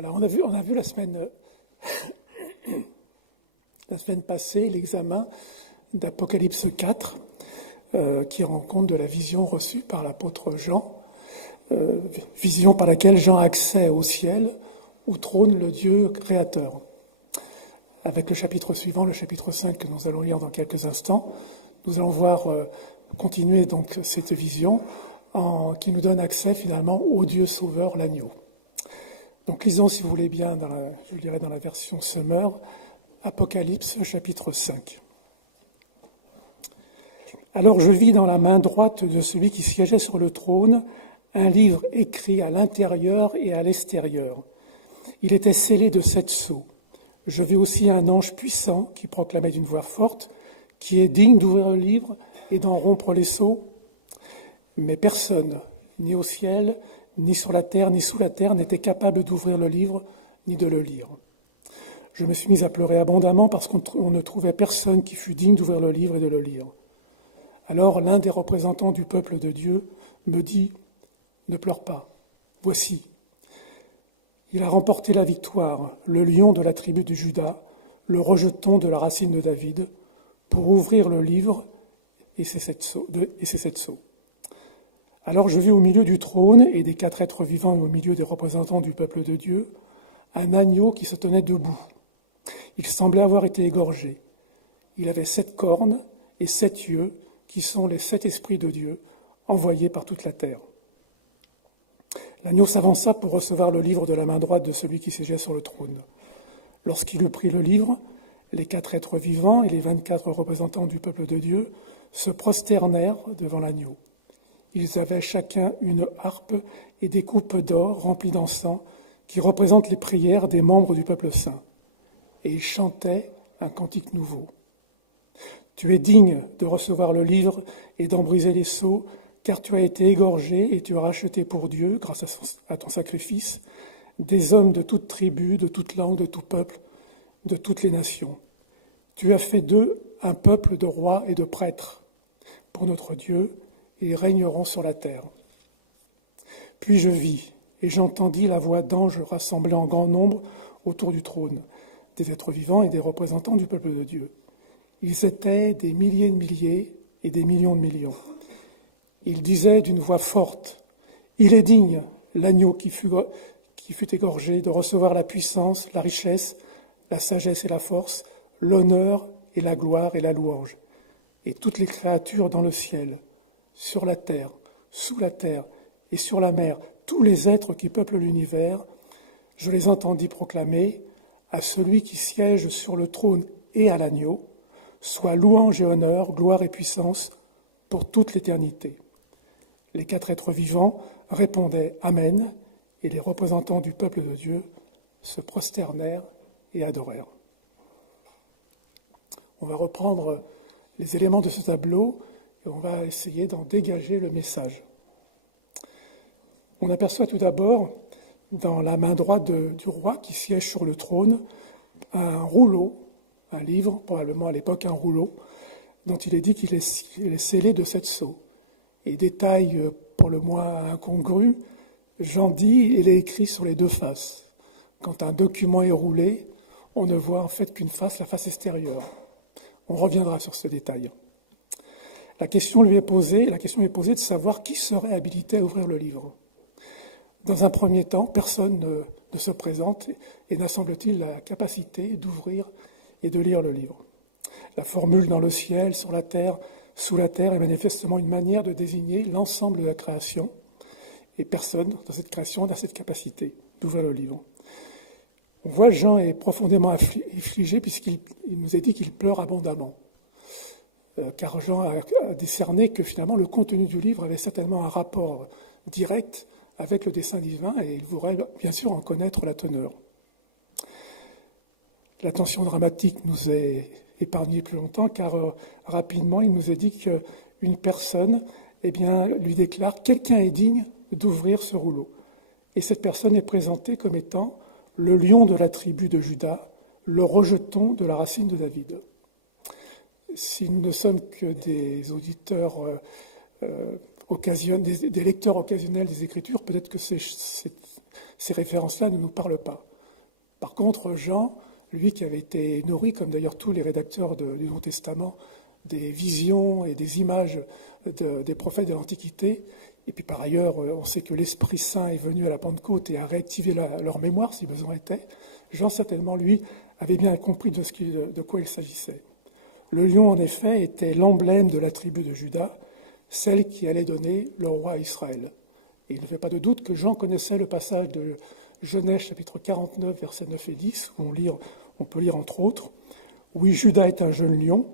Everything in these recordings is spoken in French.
Voilà, on a vu la semaine passée l'examen d'Apocalypse 4, qui rend compte de la vision reçue par l'apôtre Jean, vision par laquelle Jean a accès au ciel, où trône le Dieu créateur. Avec le chapitre suivant, le chapitre 5, que nous allons lire dans quelques instants, nous allons voir continuer donc cette vision qui nous donne accès finalement au Dieu sauveur, l'agneau. Donc lisons, si vous voulez bien, je lirai dans la version Summer, Apocalypse chapitre 5. Alors je vis dans la main droite de celui qui siégeait sur le trône un livre écrit à l'intérieur et à l'extérieur. Il était scellé de 7 sceaux. Je vis aussi un ange puissant qui proclamait d'une voix forte, qui est digne d'ouvrir le livre et d'en rompre les sceaux. Mais personne, ni au ciel, ni sur la terre, ni sous la terre, n'était capable d'ouvrir le livre, ni de le lire. Je me suis mis à pleurer abondamment parce qu'on ne trouvait personne qui fût digne d'ouvrir le livre et de le lire. Alors l'un des représentants du peuple de Dieu me dit « Ne pleure pas, voici. Il a remporté la victoire, le lion de la tribu de Juda, le rejeton de la racine de David, pour ouvrir le livre et ses 7 sceaux. Alors je vis au milieu du trône et des 4 êtres vivants et au milieu des représentants du peuple de Dieu, un agneau qui se tenait debout. Il semblait avoir été égorgé. Il avait 7 cornes et 7 yeux, qui sont les 7 esprits de Dieu, envoyés par toute la terre. L'agneau s'avança pour recevoir le livre de la main droite de celui qui siégeait sur le trône. Lorsqu'il eut pris le livre, les 4 êtres vivants et les 24 représentants du peuple de Dieu se prosternèrent devant l'agneau. Ils avaient chacun une harpe et des coupes d'or remplies d'encens qui représentent les prières des membres du peuple saint. Et ils chantaient un cantique nouveau. Tu es digne de recevoir le livre et d'en briser les sceaux, car tu as été égorgé et tu as racheté pour Dieu, grâce à ton sacrifice, des hommes de toute tribu, de toute langue, de tout peuple, de toutes les nations. Tu as fait d'eux un peuple de rois et de prêtres pour notre Dieu, et ils régneront sur la terre. Puis je vis, et j'entendis la voix d'anges rassemblés en grand nombre autour du trône, des êtres vivants et des représentants du peuple de Dieu. Ils étaient des milliers de milliers et des millions de millions. Ils disaient d'une voix forte, « Il est digne, l'agneau qui fut égorgé, de recevoir la puissance, la richesse, la sagesse et la force, l'honneur et la gloire et la louange. Et toutes les créatures dans le ciel, sur la terre, sous la terre et sur la mer, tous les êtres qui peuplent l'univers, je les entendis proclamer à celui qui siège sur le trône et à l'agneau, soit louange et honneur, gloire et puissance pour toute l'éternité. » Les 4 êtres vivants répondaient « Amen » et les représentants du peuple de Dieu se prosternèrent et adorèrent. On va reprendre les éléments de ce tableau et on va essayer d'en dégager le message. On aperçoit tout d'abord, dans la main droite du roi qui siège sur le trône, un rouleau, un livre, probablement à l'époque un rouleau, dont il est dit qu'il est scellé de 7 sceaux. Et détail pour le moins incongru, Jean dit, il est écrit sur les 2 faces. Quand un document est roulé, on ne voit en fait qu'une face, la face extérieure. On reviendra sur ce détail. La question est posée de savoir qui serait habilité à ouvrir le livre. Dans un premier temps, personne ne se présente et n'a, semble-t-il, la capacité d'ouvrir et de lire le livre. La formule « dans le ciel, sur la terre, sous la terre » est manifestement une manière de désigner l'ensemble de la création, et personne dans cette création n'a cette capacité d'ouvrir le livre. On voit Jean est profondément affligé puisqu'il nous est dit qu'il pleure abondamment. Car Jean a décerné que finalement le contenu du livre avait certainement un rapport direct avec le dessein divin et il voudrait bien sûr en connaître la teneur. La tension dramatique nous est épargnée plus longtemps car rapidement il nous est dit qu'une personne lui déclare « quelqu'un est digne d'ouvrir ce rouleau ». Et cette personne est présentée comme étant le lion de la tribu de Juda, le rejeton de la racine de David. Si nous ne sommes que des auditeurs des lecteurs occasionnels des Écritures, peut-être que ces références-là ne nous parlent pas. Par contre, Jean, lui qui avait été nourri, comme d'ailleurs tous les rédacteurs du Nouveau Testament, des visions et des images des prophètes de l'Antiquité, et puis par ailleurs, on sait que l'Esprit Saint est venu à la Pentecôte et a réactivé leur mémoire, si besoin était. Jean, certainement, lui, avait bien compris de quoi il s'agissait. Le lion, en effet, était l'emblème de la tribu de Juda, celle qui allait donner le roi à Israël. Et il ne fait pas de doute que Jean connaissait le passage de Genèse chapitre 49, versets 9 et 10, où on peut lire entre autres « Oui, Juda est un jeune lion,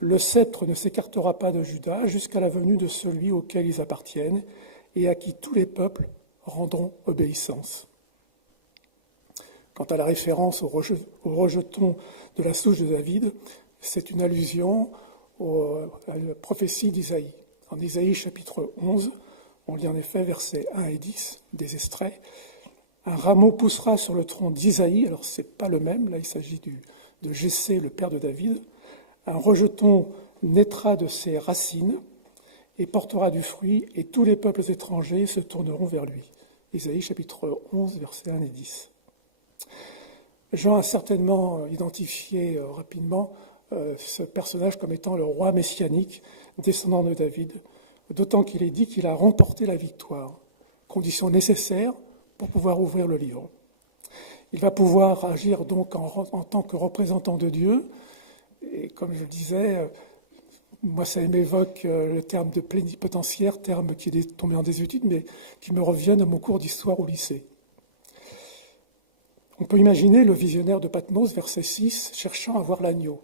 le sceptre ne s'écartera pas de Juda jusqu'à la venue de celui auquel ils appartiennent et à qui tous les peuples rendront obéissance. » Quant à la référence au rejeton de la souche de David, c'est une allusion à la prophétie d'Isaïe. En Isaïe chapitre 11, on lit en effet versets 1 et 10, des extraits. « Un rameau poussera sur le tronc d'Isaïe », alors ce n'est pas le même, là il s'agit de Jessé, le père de David. « Un rejeton naîtra de ses racines et portera du fruit, et tous les peuples étrangers se tourneront vers lui. » Isaïe chapitre 11, versets 1 et 10. Jean a certainement identifié rapidement ce personnage comme étant le roi messianique, descendant de David, d'autant qu'il est dit qu'il a remporté la victoire, condition nécessaire pour pouvoir ouvrir le livre. Il va pouvoir agir donc en tant que représentant de Dieu, et comme je le disais, moi ça m'évoque le terme de plénipotentiaire, terme qui est tombé en désuétude, mais qui me revient de mon cours d'histoire au lycée. On peut imaginer le visionnaire de Patmos, verset 6, cherchant à voir l'agneau.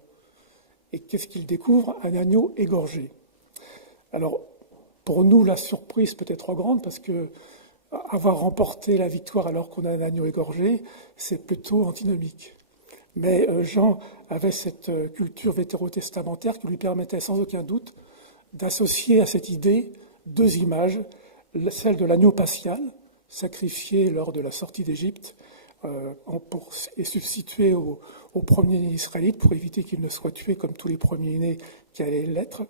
Et qu'est-ce qu'il découvre? Un agneau égorgé. Alors, pour nous, la surprise peut être grande parce que avoir remporté la victoire alors qu'on a un agneau égorgé, c'est plutôt antinomique. Mais Jean avait cette culture vétérotestamentaire qui lui permettait sans aucun doute d'associer à cette idée deux images, celle de l'agneau paschal, sacrifié lors de la sortie d'Égypte, et substitué aux premiers-nés israélites pour éviter qu'ils ne soient tués comme tous les premiers-nés qui allaient l'être,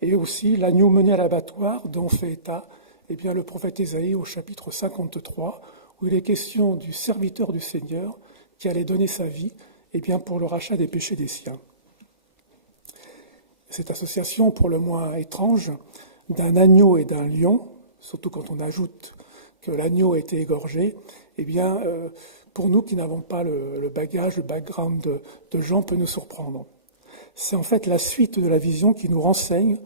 et aussi l'agneau mené à l'abattoir dont fait état le prophète Ésaïe au chapitre 53, où il est question du serviteur du Seigneur qui allait donner sa vie pour le rachat des péchés des siens. Cette association, pour le moins étrange, d'un agneau et d'un lion, surtout quand on ajoute que l'agneau a été égorgé, pour nous qui n'avons pas le bagage, le background de Jean, peut nous surprendre. C'est en fait la suite de la vision qui nous renseigne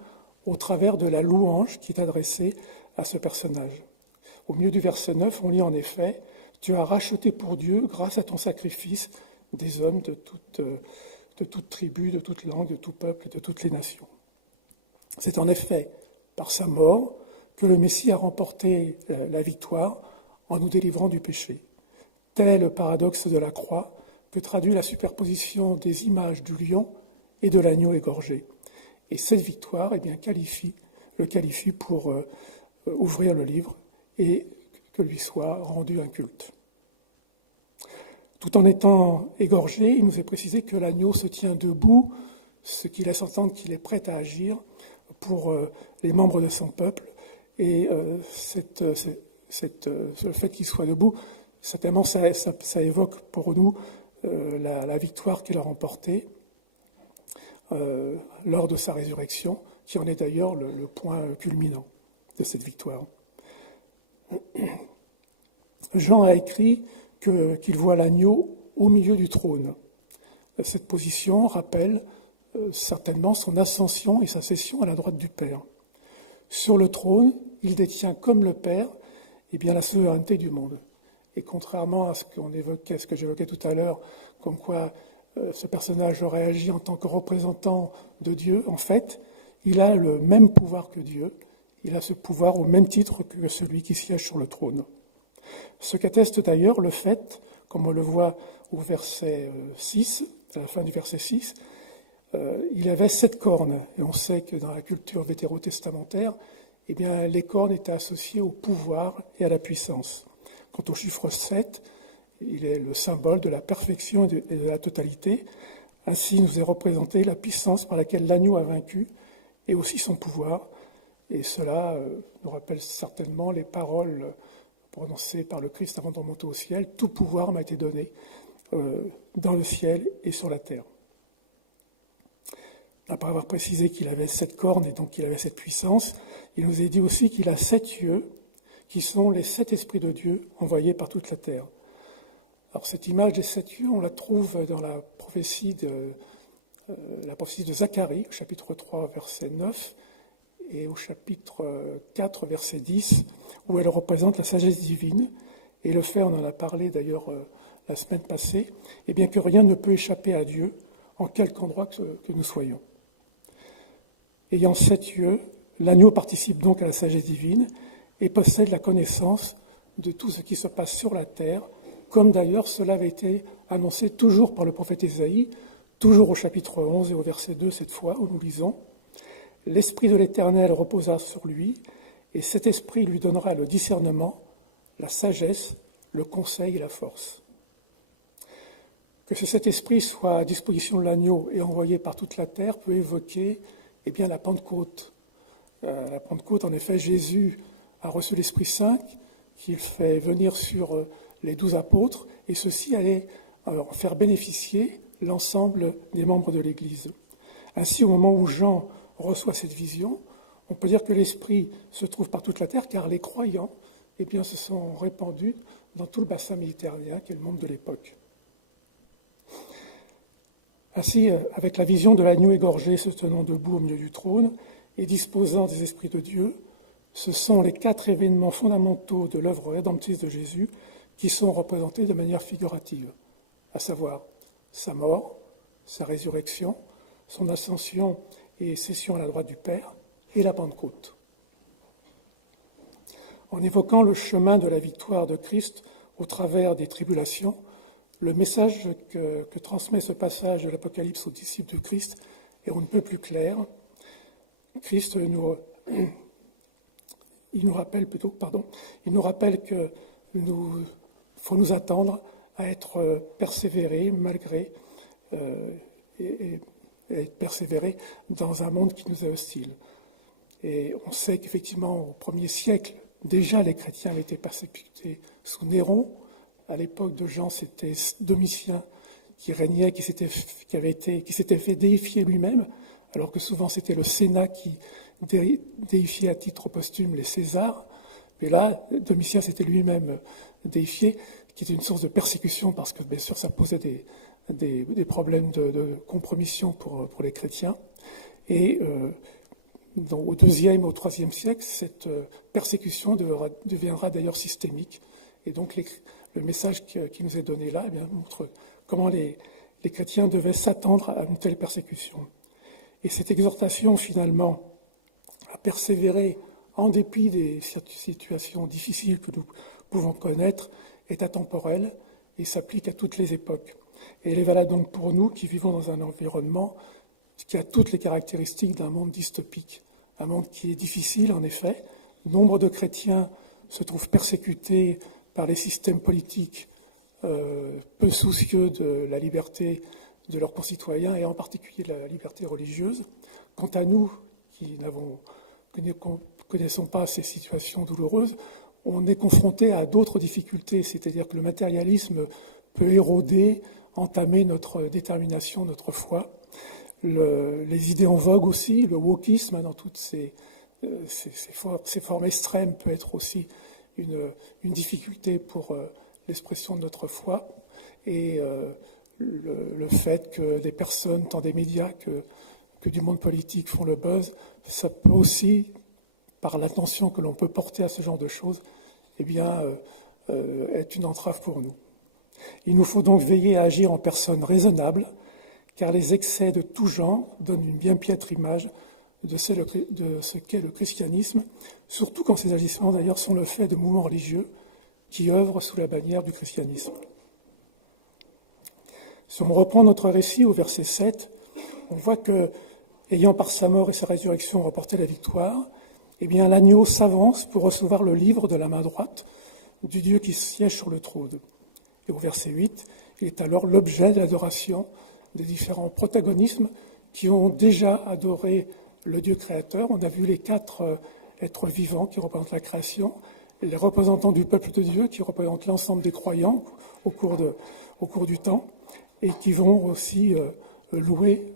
au travers de la louange qui est adressée à ce personnage. Au milieu du verset 9, on lit en effet « Tu as racheté pour Dieu, grâce à ton sacrifice, des hommes de toute tribu, de toute langue, de tout peuple, de toutes les nations. » C'est en effet par sa mort que le Messie a remporté la victoire en nous délivrant du péché. Tel est le paradoxe de la croix que traduit la superposition des images du lion et de l'agneau égorgé. Et cette victoire le qualifie pour ouvrir le livre et que lui soit rendu un culte. Tout en étant égorgé, il nous est précisé que l'agneau se tient debout, ce qui laisse entendre qu'il est prêt à agir pour les membres de son peuple. Et le fait qu'il soit debout, certainement, ça évoque pour nous la victoire qu'il a remportée lors de sa résurrection, qui en est d'ailleurs le point culminant de cette victoire. Jean a écrit qu'il voit l'agneau au milieu du trône. Cette position rappelle certainement son ascension et sa session à la droite du Père. Sur le trône, il détient comme le Père la souveraineté du monde. Et contrairement à ce que j'évoquais tout à l'heure, comme quoi ce personnage aurait agi en tant que représentant de Dieu, en fait, il a le même pouvoir que Dieu. Il a ce pouvoir au même titre que celui qui siège sur le trône. Ce qu'atteste d'ailleurs le fait, comme on le voit au verset 6, à la fin du verset 6, il avait 7 cornes. Et on sait que dans la culture vétérotestamentaire, les cornes étaient associées au pouvoir et à la puissance. Quant au chiffre 7, il est le symbole de la perfection et de la totalité. Ainsi nous est représentée la puissance par laquelle l'agneau a vaincu et aussi son pouvoir. Et cela nous rappelle certainement les paroles prononcé par le Christ avant de remonter au ciel, tout pouvoir m'a été donné dans le ciel et sur la terre. Après avoir précisé qu'il avait 7 cornes et donc qu'il avait cette puissance, il nous est dit aussi qu'il a 7 yeux, qui sont les 7 esprits de Dieu envoyés par toute la terre. Alors cette image des 7 yeux, on la trouve dans la prophétie de Zacharie, au chapitre 3, verset 9, et au chapitre 4, verset 10, où elle représente la sagesse divine. Et le fait, on en a parlé d'ailleurs la semaine passée, et bien que rien ne peut échapper à Dieu, en quelque endroit que nous soyons. Ayant 7 yeux, l'agneau participe donc à la sagesse divine et possède la connaissance de tout ce qui se passe sur la terre, comme d'ailleurs cela avait été annoncé toujours par le prophète Ésaïe, toujours au chapitre 11 et au verset 2 cette fois, où nous lisons « L'Esprit de l'Éternel reposa sur lui, et cet Esprit lui donnera le discernement, la sagesse, le conseil et la force. » Que cet Esprit soit à disposition de l'agneau et envoyé par toute la terre peut évoquer la Pentecôte. La Pentecôte, en effet, Jésus a reçu l'Esprit Saint qu'il fait venir sur les 12 apôtres, et ceci allait en faire bénéficier l'ensemble des membres de l'Église. Ainsi, au moment où Jean reçoit cette vision, on peut dire que l'Esprit se trouve par toute la terre, car les croyants se sont répandus dans tout le bassin méditerranéen, qui est le monde de l'époque. Ainsi, avec la vision de l'agneau égorgé se tenant debout au milieu du trône et disposant des esprits de Dieu, ce sont les 4 événements fondamentaux de l'œuvre rédemptrice de Jésus qui sont représentés de manière figurative, à savoir sa mort, sa résurrection, son ascension et session à la droite du Père, et la Pentecôte. En évoquant le chemin de la victoire de Christ au travers des tribulations, le message que transmet ce passage de l'Apocalypse aux disciples de Christ est on ne peut plus clair. Christ nous rappelle que faut nous attendre à être persévérés malgré et persévérer dans un monde qui nous est hostile. Et on sait qu'effectivement, au 1er siècle, déjà les chrétiens avaient été persécutés sous Néron. À l'époque de Jean, c'était Domitien qui régnait, qui s'était fait déifier lui-même, alors que souvent c'était le Sénat qui déifiait à titre posthume les Césars. Mais là, Domitien s'était lui-même déifié, qui était une source de persécution parce que, bien sûr, ça posait des problèmes de compromission pour les chrétiens. Et au IIe et au IIIe siècle, cette persécution deviendra d'ailleurs systémique. Et donc le message qui nous est donné là montre comment les chrétiens devaient s'attendre à une telle persécution. Et cette exhortation, finalement, à persévérer en dépit des situations difficiles que nous pouvons connaître, est atemporelle et s'applique à toutes les époques. Et elle est valable donc pour nous qui vivons dans un environnement qui a toutes les caractéristiques d'un monde dystopique. Un monde qui est difficile, en effet. Nombre de chrétiens se trouvent persécutés par les systèmes politiques peu soucieux de la liberté de leurs concitoyens et en particulier de la liberté religieuse. Quant à nous, qui ne connaissons pas ces situations douloureuses, on est confronté à d'autres difficultés, c'est-à-dire que le matérialisme peut éroder, entamer notre détermination, notre foi. Les idées en vogue aussi, le wokisme dans toutes ces formes extrêmes peut être aussi une difficulté pour l'expression de notre foi. Et le fait que des personnes, tant des médias que du monde politique font le buzz, ça peut aussi, par l'attention que l'on peut porter à ce genre de choses, être une entrave pour nous. Il nous faut donc veiller à agir en personnes raisonnables, car les excès de tout genre donnent une bien piètre image de ce qu'est le christianisme, surtout quand ces agissements d'ailleurs sont le fait de mouvements religieux qui œuvrent sous la bannière du christianisme. Si on reprend notre récit au verset 7, on voit que, ayant par sa mort et sa résurrection remporté la victoire, l'agneau s'avance pour recevoir le livre de la main droite du Dieu qui siège sur le trône. Et au verset 8, il est alors l'objet de l'adoration des différents protagonismes qui ont déjà adoré le Dieu créateur. On a vu les 4 êtres vivants qui représentent la création, les représentants du peuple de Dieu, qui représentent l'ensemble des croyants au cours du temps, et qui vont aussi louer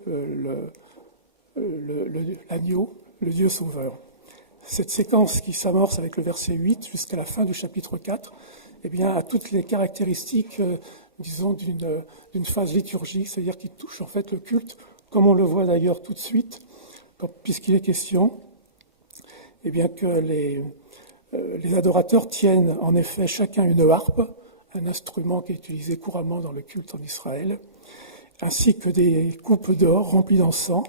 l'agneau, le Dieu sauveur. Cette séquence qui s'amorce avec le verset 8 jusqu'à la fin du chapitre 4, eh bien, a toutes les caractéristiques, disons, d'une phase liturgique, c'est-à-dire qui touche en fait le culte, comme on le voit d'ailleurs tout de suite, puisqu'il est question, eh bien, que les adorateurs tiennent en effet chacun une harpe, un instrument qui est utilisé couramment dans le culte en Israël, ainsi que des coupes d'or remplies d'encens,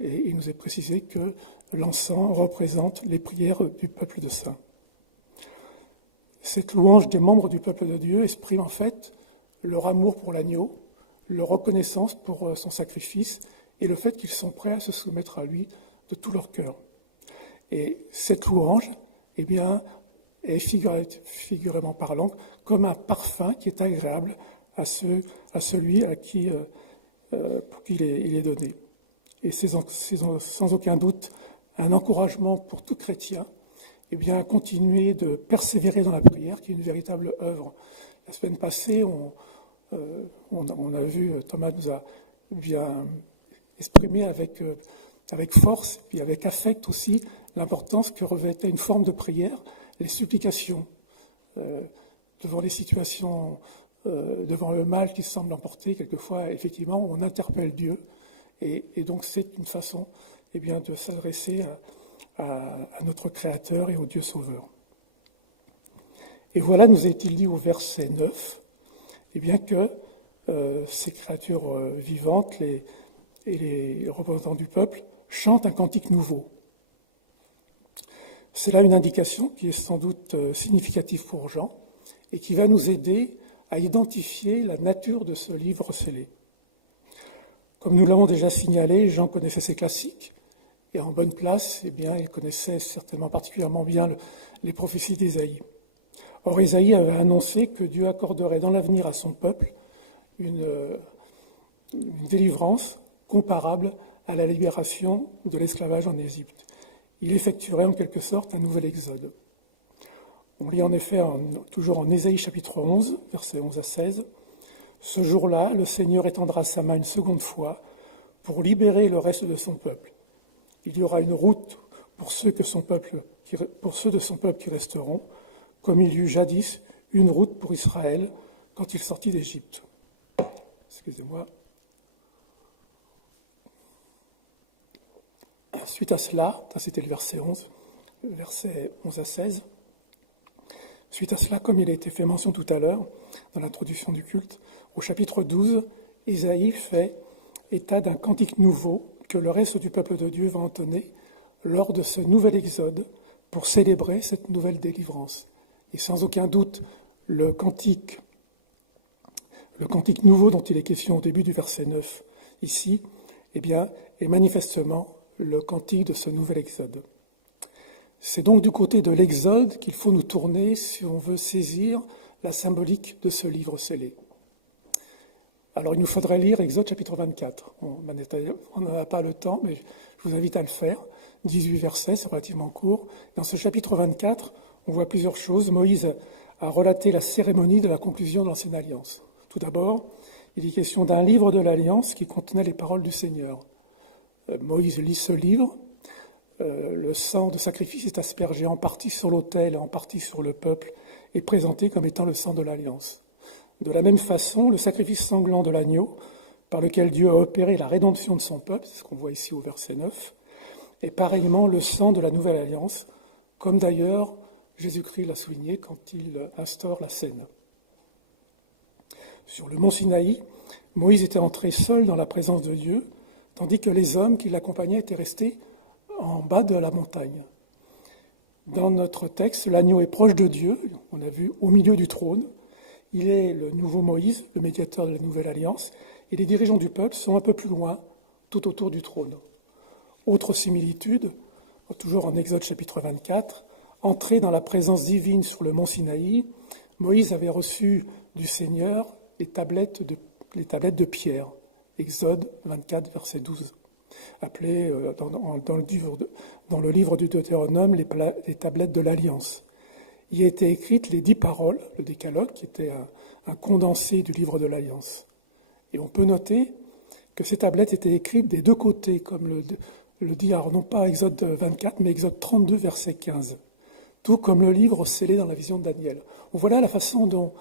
et il nous est précisé que l'encens représente les prières du peuple de saints. Cette louange des membres du peuple de Dieu exprime en fait leur amour pour l'agneau, leur reconnaissance pour son sacrifice et le fait qu'ils sont prêts à se soumettre à lui de tout leur cœur. Et cette louange, eh bien, est figurément parlant comme un parfum qui est agréable à celui à qui, pour qui il est donné. Et c'est sans aucun doute un encouragement pour tout chrétien, eh bien, à continuer de persévérer dans la prière, qui est une véritable œuvre. La semaine passée, on a vu, Thomas nous a bien exprimé avec force, puis avec affect aussi, l'importance que revêtait une forme de prière, les supplications, devant les situations, devant le mal qui semble emporter, quelquefois, effectivement, on interpelle Dieu, et donc c'est une façon, eh bien, de s'adresser à notre Créateur et au Dieu Sauveur. Et voilà, nous est-il dit au verset 9, eh bien que ces créatures vivantes et les représentants du peuple chantent un cantique nouveau. C'est là une indication qui est sans doute significative pour Jean et qui va nous aider à identifier la nature de ce livre scellé. Comme nous l'avons déjà signalé, Jean connaissait ses classiques et en bonne place, eh bien, il connaissait certainement particulièrement bien les prophéties d'Ésaïe. Or, Ésaïe avait annoncé que Dieu accorderait dans l'avenir à son peuple une délivrance comparable à la libération de l'esclavage en Égypte. Il effectuerait en quelque sorte un nouvel exode. On lit en effet toujours en Ésaïe chapitre 11, versets 11 à 16, « Ce jour-là, le Seigneur étendra sa main une seconde fois pour libérer le reste de son peuple. Il y aura une route pour ceux de son peuple qui resteront, comme il y eut jadis une route pour Israël quand il sortit d'Égypte. » Excusez-moi. Suite à cela, ça c'était le verset 11, versets 11 à 16, suite à cela, comme il a été fait mention tout à l'heure, dans l'introduction du culte, au chapitre 12, Ésaïe fait état d'un cantique nouveau que le reste du peuple de Dieu va entonner lors de ce nouvel exode pour célébrer cette nouvelle délivrance. Et sans aucun doute, le cantique nouveau dont il est question au début du verset 9 ici, eh bien, est manifestement le cantique de ce nouvel exode. C'est donc du côté de l'exode qu'il faut nous tourner si on veut saisir la symbolique de ce livre scellé. Alors il nous faudrait lire Exode chapitre 24. On n'en a pas le temps, mais je vous invite à le faire. 18 versets, c'est relativement court. Dans ce chapitre 24, on voit plusieurs choses. Moïse a relaté la cérémonie de la conclusion de l'ancienne alliance. Tout d'abord, il est question d'un livre de l'alliance qui contenait les paroles du Seigneur. Moïse lit ce livre. Le sang de sacrifice est aspergé en partie sur l'autel et en partie sur le peuple et présenté comme étant le sang de l'alliance. De la même façon, le sacrifice sanglant de l'agneau, par lequel Dieu a opéré la rédemption de son peuple, c'est ce qu'on voit ici au verset 9, est pareillement le sang de la nouvelle alliance, comme d'ailleurs Jésus-Christ l'a souligné quand il instaure la scène. Sur le mont Sinaï, Moïse était entré seul dans la présence de Dieu, tandis que les hommes qui l'accompagnaient étaient restés en bas de la montagne. Dans notre texte, l'agneau est proche de Dieu, on a vu au milieu du trône. Il est le nouveau Moïse, le médiateur de la nouvelle alliance, et les dirigeants du peuple sont un peu plus loin, tout autour du trône. Autre similitude, toujours en Exode chapitre 24, entré dans la présence divine sur le mont Sinaï, Moïse avait reçu du Seigneur les tablettes de pierre. Exode 24, verset 12, appelé dans le livre du Deutéronome les tablettes de l'Alliance. y étaient écrites les 10 paroles, le décalogue, qui était un condensé du livre de l'Alliance. Et on peut noter que ces tablettes étaient écrites des deux côtés, comme le dit, alors non pas Exode 24, mais Exode 32, verset 15. Tout comme le livre scellé dans la vision de Daniel. On voit là la façon dont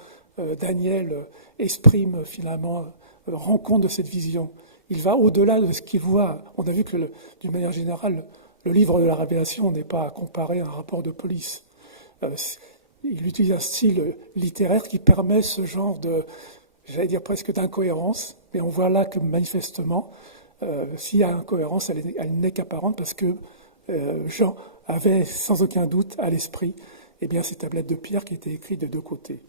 Daniel exprime finalement, rend compte de cette vision. Il va au-delà de ce qu'il voit. On a vu que, d'une manière générale, le livre de la Révélation n'est pas à comparer à un rapport de police. Il utilise un style littéraire qui permet ce genre de, j'allais dire presque d'incohérence, mais on voit là que manifestement, s'il y a incohérence, elle n'est qu'apparente parce que Jean avait sans aucun doute à l'esprit ces tablettes de pierre qui étaient écrites de deux côtés.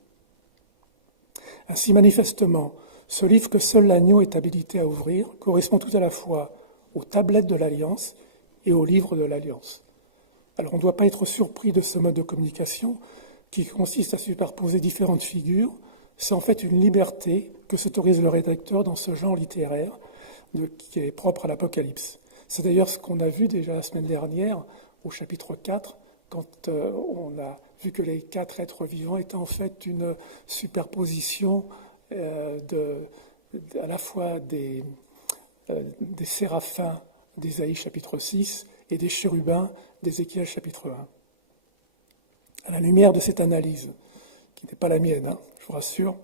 Ainsi, manifestement, ce livre que seul l'agneau est habilité à ouvrir correspond tout à la fois aux tablettes de l'Alliance et au livre de l'Alliance. Alors on ne doit pas être surpris de ce mode de communication qui consiste à superposer différentes figures. C'est en fait une liberté que s'autorise le rédacteur dans ce genre littéraire qui est propre à l'Apocalypse. C'est d'ailleurs ce qu'on a vu déjà la semaine dernière au chapitre 4, quand on a vu que les 4 êtres vivants étaient en fait une superposition à la fois des séraphins d'Ésaïe chapitre 6 et des chérubins d'Ézéchiel chapitre 1. À la lumière de cette analyse, qui n'est pas la mienne, je vous rassure,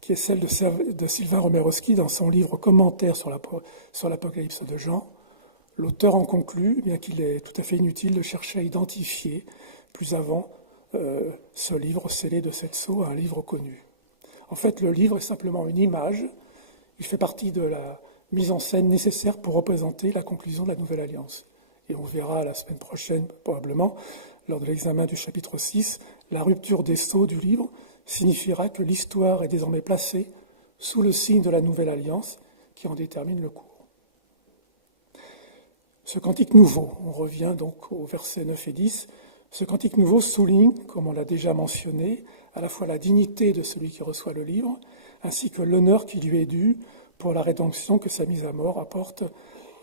qui est celle de Sylvain Romerowski dans son livre Commentaire sur l'Apocalypse de Jean, l'auteur en conclut qu'il est tout à fait inutile de chercher à identifier plus avant ce livre scellé de 7 sceaux à un livre connu. En fait, le livre est simplement une image, il fait partie de la mise en scène nécessaire pour représenter la conclusion de la Nouvelle Alliance. Et on verra la semaine prochaine, probablement, lors de l'examen du chapitre 6, la rupture des sceaux du livre signifiera que l'histoire est désormais placée sous le signe de la Nouvelle Alliance qui en détermine le cours. Ce cantique nouveau, on revient donc aux versets 9 et 10, ce cantique nouveau souligne, comme on l'a déjà mentionné, à la fois la dignité de celui qui reçoit le livre, ainsi que l'honneur qui lui est dû pour la rédemption que sa mise à mort apporte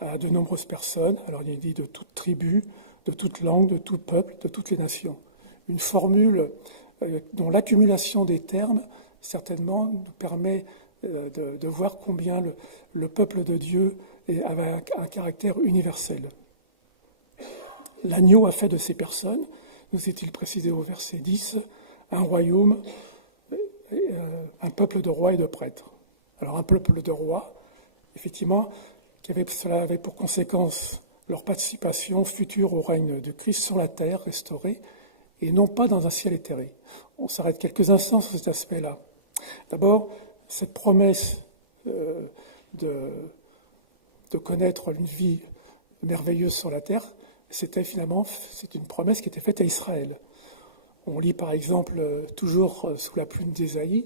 à de nombreuses personnes. Alors il est dit de toute tribu, de toute langue, de tout peuple, de toutes les nations. Une formule dont l'accumulation des termes, certainement, nous permet de voir combien le peuple de Dieu avait un caractère universel. L'agneau a fait de ces personnes, nous est-il précisé au verset 10, un royaume, un peuple de rois et de prêtres. Alors un peuple de rois, effectivement, cela avait pour conséquence leur participation future au règne de Christ sur la terre restaurée, et non pas dans un ciel éthéré. On s'arrête quelques instants sur cet aspect-là. D'abord, cette promesse de connaître une vie merveilleuse sur la terre, c'est une promesse qui était faite à Israël. On lit par exemple, toujours sous la plume d'Ésaïe,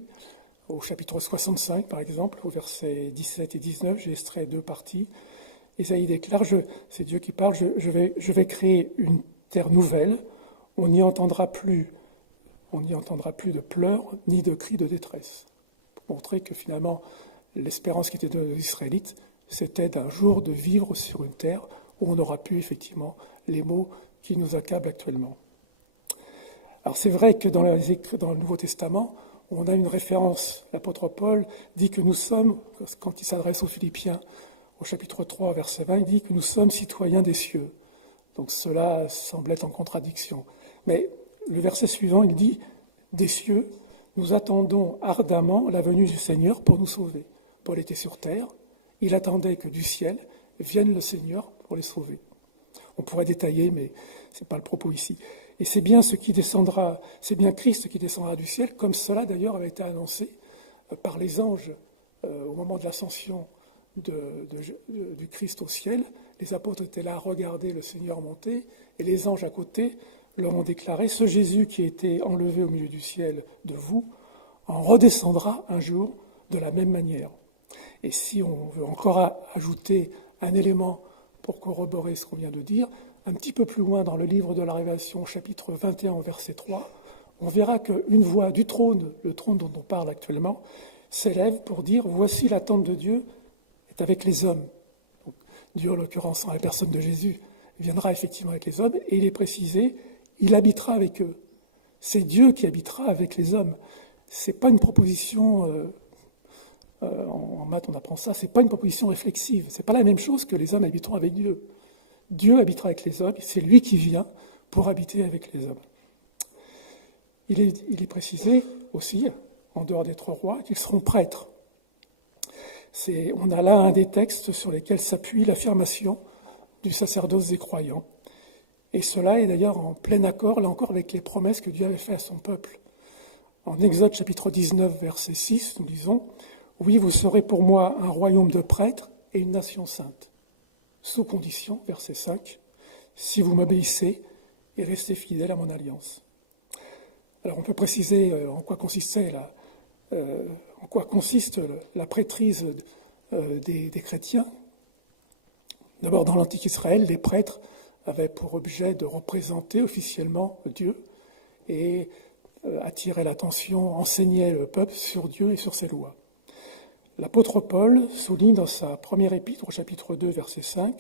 au chapitre 65 par exemple, au versets 17 et 19, j'ai extrait 2 parties. Ésaïe déclare, c'est Dieu qui parle, je vais créer une terre nouvelle, on n'y entendra plus de pleurs ni de cris de détresse. Pour montrer que finalement, l'espérance qui était donnée aux Israélites, c'était d'un jour de vivre sur une terre où on aura pu effectivement les maux qui nous accablent actuellement. Alors c'est vrai que dans le Nouveau Testament, on a une référence. L'apôtre Paul dit que nous sommes, quand il s'adresse aux Philippiens, au chapitre 3, verset 20, il dit que nous sommes citoyens des cieux. Donc cela semble être en contradiction. Mais le verset suivant, il dit « Des cieux, nous attendons ardemment la venue du Seigneur pour nous sauver. » Paul était sur terre, il attendait que du ciel vienne le Seigneur pour les sauver. On pourrait détailler, mais ce n'est pas le propos ici. Et c'est bien Christ qui descendra du ciel, comme cela d'ailleurs avait été annoncé par les anges au moment de l'ascension du Christ au ciel. Les apôtres étaient là à regarder le Seigneur monter, et les anges à côté leur ont déclaré « Ce Jésus qui a été enlevé au milieu du ciel de vous, en redescendra un jour de la même manière. » Et si on veut encore ajouter un élément pour corroborer ce qu'on vient de dire, un petit peu plus loin dans le livre de la Révélation, chapitre 21, verset 3, on verra qu'une voix du trône, le trône dont on parle actuellement, s'élève pour dire « Voici la tente de Dieu est avec les hommes. » Donc, Dieu, en l'occurrence, en la personne de Jésus, viendra effectivement avec les hommes, et il est précisé, il habitera avec eux. C'est Dieu qui habitera avec les hommes. C'est pas une proposition, en maths on apprend ça, c'est pas une proposition réflexive. C'est pas la même chose que les hommes habiteront avec Dieu. Dieu habitera avec les hommes, c'est lui qui vient pour habiter avec les hommes. Il est précisé aussi, en dehors des trois rois, qu'ils seront prêtres. On a là un des textes sur lesquels s'appuie l'affirmation du sacerdoce des croyants. Et cela est d'ailleurs en plein accord, là encore, avec les promesses que Dieu avait faites à son peuple. En Exode chapitre 19, verset 6, nous disons « Oui, vous serez pour moi un royaume de prêtres et une nation sainte. » Sous condition, verset 5, « si vous m'obéissez et restez fidèles à mon alliance. » Alors on peut préciser en quoi consiste la prêtrise des chrétiens. D'abord, dans l'Antique Israël, les prêtres avaient pour objet de représenter officiellement Dieu et attirer l'attention, enseigner le peuple sur Dieu et sur ses lois. L'apôtre Paul souligne dans sa première épître, au chapitre 2, verset 5,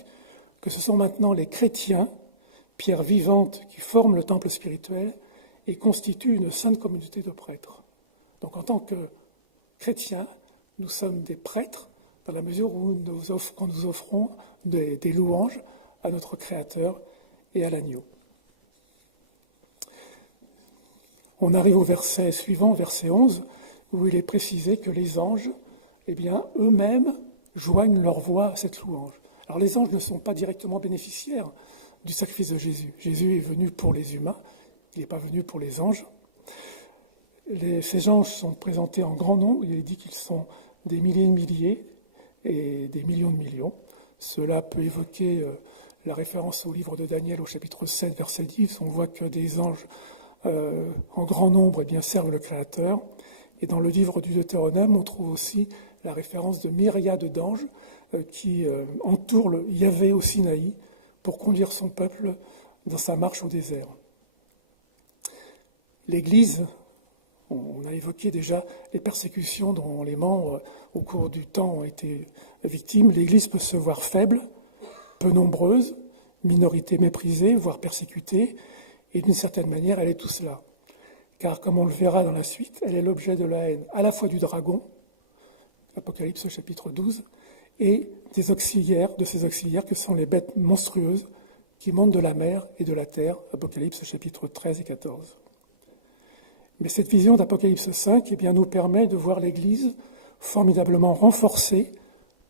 que ce sont maintenant les chrétiens, pierres vivantes, qui forment le temple spirituel et constituent une sainte communauté de prêtres. Donc en tant que chrétiens, nous sommes des prêtres dans la mesure où quand nous offrons des louanges à notre Créateur et à l'agneau. On arrive au verset suivant, verset 11, où il est précisé que les anges, eux-mêmes, joignent leur voix à cette louange. Alors les anges ne sont pas directement bénéficiaires du sacrifice de Jésus. Jésus est venu pour les humains, il n'est pas venu pour les anges. Ces anges sont présentés en grand nombre, il est dit qu'ils sont des milliers de milliers et des millions de millions. Cela peut évoquer la référence au livre de Daniel au chapitre 7, verset 10. On voit que des anges en grand nombre servent le Créateur. Et dans le livre du Deutéronome, on trouve aussi la référence de myriades d'anges qui entourent Yahvé au Sinaï pour conduire son peuple dans sa marche au désert. L'Église, on a évoqué déjà les persécutions dont les membres au cours du temps ont été victimes. L'Église peut se voir faible, peu nombreuse, minorité méprisée, voire persécutée, et d'une certaine manière, elle est tout cela. Car, comme on le verra dans la suite, elle est l'objet de la haine à la fois du dragon, Apocalypse chapitre 12, et de ces auxiliaires que sont les bêtes monstrueuses qui montent de la mer et de la terre, Apocalypse chapitre 13 et 14. Mais cette vision d'Apocalypse 5 nous permet de voir l'Église formidablement renforcée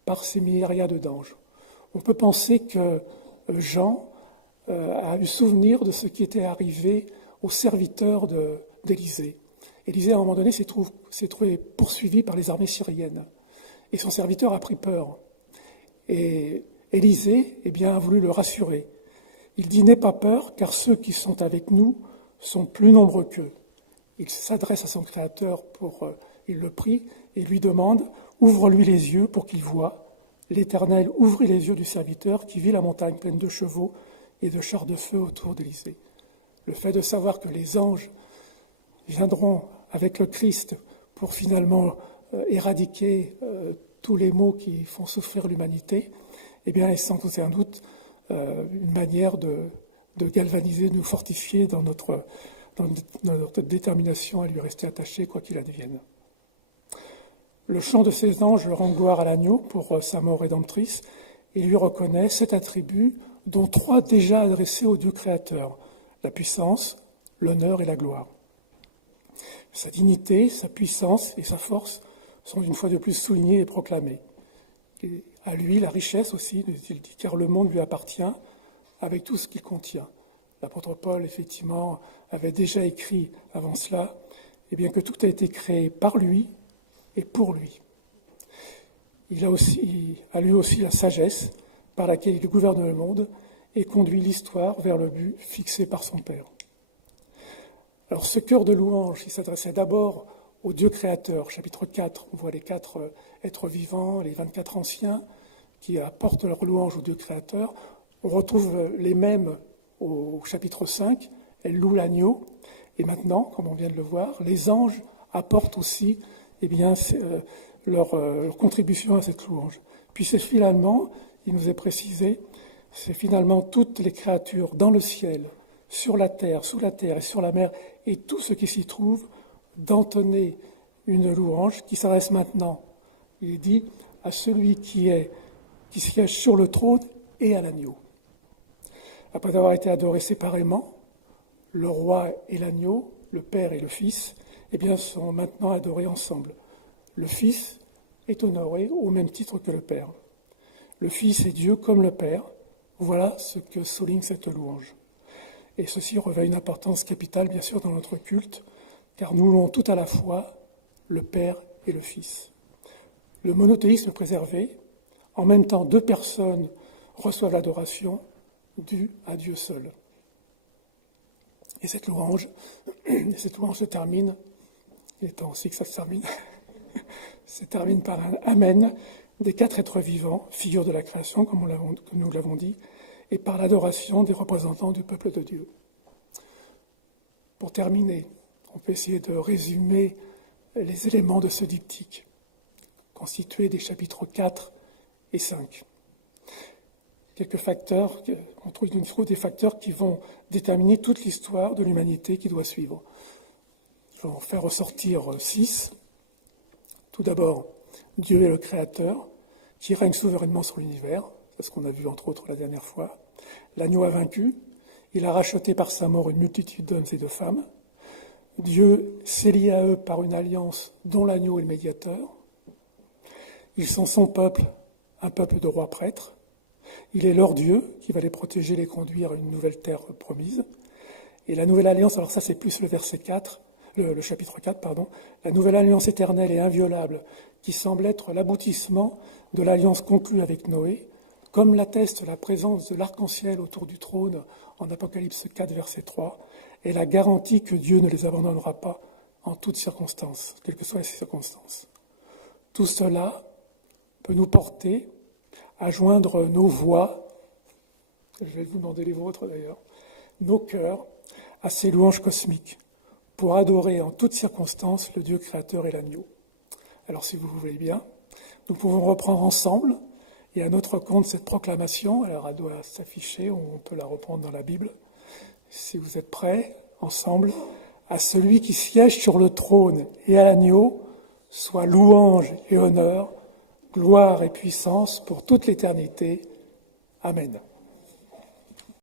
par ces myriades d'anges. On peut penser que Jean a eu souvenir de ce qui était arrivé aux serviteurs d'Élisée. Élisée, à un moment donné, s'est trouvé poursuivi par les armées syriennes. Et son serviteur a pris peur. Et Élisée a voulu le rassurer. Il dit « N'aie pas peur, car ceux qui sont avec nous sont plus nombreux qu'eux. » Il s'adresse à son Créateur, il le prie et lui demande « Ouvre-lui les yeux pour qu'il voie. » L'Éternel ouvrit les yeux du serviteur qui vit la montagne pleine de chevaux et de chars de feu autour d'Élisée. Le fait de savoir que les anges viendront avec le Christ pour finalement éradiquer tous les maux qui font souffrir l'humanité, est sans doute une manière de galvaniser, de nous fortifier dans notre détermination à lui rester attaché quoi qu'il advienne. Le chant de ces anges rend gloire à l'agneau pour sa mort rédemptrice et lui reconnaît 7 attributs, dont 3 déjà adressés au Dieu créateur, la puissance, l'honneur et la gloire. Sa dignité, sa puissance et sa force sont une fois de plus soulignées et proclamées. Et à lui, la richesse aussi, il dit, car le monde lui appartient avec tout ce qu'il contient. L'apôtre Paul, effectivement, avait déjà écrit avant cela, que tout a été créé par lui et pour lui. Il a lui aussi la sagesse par laquelle il gouverne le monde et conduit l'histoire vers le but fixé par son Père. Alors ce chœur de louange, il s'adressait d'abord au Dieu créateur. Chapitre 4, on voit les 4 êtres vivants, les 24 anciens qui apportent leur louange au Dieu créateur. On retrouve les mêmes au chapitre 5, elles louent l'agneau. Et maintenant, comme on vient de le voir, les anges apportent aussi leur contribution à cette louange. Puis c'est finalement, il nous est précisé, c'est finalement toutes les créatures dans le ciel, sur la terre, sous la terre et sur la mer, et tout ce qui s'y trouve, d'entonner une louange qui s'adresse maintenant, il est dit, à celui qui siège sur le trône et à l'agneau. Après avoir été adorés séparément, le roi et l'agneau, le Père et le Fils, eh bien, sont maintenant adorés ensemble. Le Fils est honoré au même titre que le Père. Le Fils est Dieu comme le Père. Voilà ce que souligne cette louange. Et ceci revêt une importance capitale, bien sûr, dans notre culte, car nous louons tout à la fois le Père et le Fils. Le monothéisme préservé, en même temps, deux personnes reçoivent l'adoration due à Dieu seul. Et cette louange se termine, il est temps aussi que ça se termine, se termine par un Amen des quatre êtres vivants, figure de la création, comme nous l'avons dit, et par l'adoration des représentants du peuple de Dieu. Pour terminer, on peut essayer de résumer les éléments de ce diptyque, constitué des chapitres 4 et 5. Quelques facteurs, on trouve des facteurs qui vont déterminer toute l'histoire de l'humanité qui doit suivre. Je vais en faire ressortir 6. Tout d'abord, Dieu est le Créateur, qui règne souverainement sur l'univers. C'est ce qu'on a vu entre autres la dernière fois. L'agneau a vaincu. Il a racheté par sa mort une multitude d'hommes et de femmes. Dieu s'est lié à eux par une alliance dont l'agneau est le médiateur. Ils sont son peuple, un peuple de rois prêtres. Il est leur Dieu qui va les protéger, les conduire à une nouvelle terre promise. Et la nouvelle alliance, alors ça c'est plus le verset 4, le chapitre 4, pardon, la nouvelle alliance éternelle et inviolable qui semble être l'aboutissement de l'alliance conclue avec Noé, comme l'atteste la présence de l'arc-en-ciel autour du trône en Apocalypse 4, verset 3, est la garantie que Dieu ne les abandonnera pas en toutes circonstances, quelles que soient les circonstances. Tout cela peut nous porter à joindre nos voix, je vais vous demander les vôtres d'ailleurs, nos cœurs, à ces louanges cosmiques, pour adorer en toutes circonstances le Dieu créateur et l'agneau. Alors si vous voulez bien, nous pouvons reprendre ensemble, et à notre compte cette proclamation, alors elle doit s'afficher, on peut la reprendre dans la Bible. Si vous êtes prêts, ensemble, à celui qui siège sur le trône et à l'agneau, soit louange et honneur, gloire et puissance pour toute l'éternité. Amen.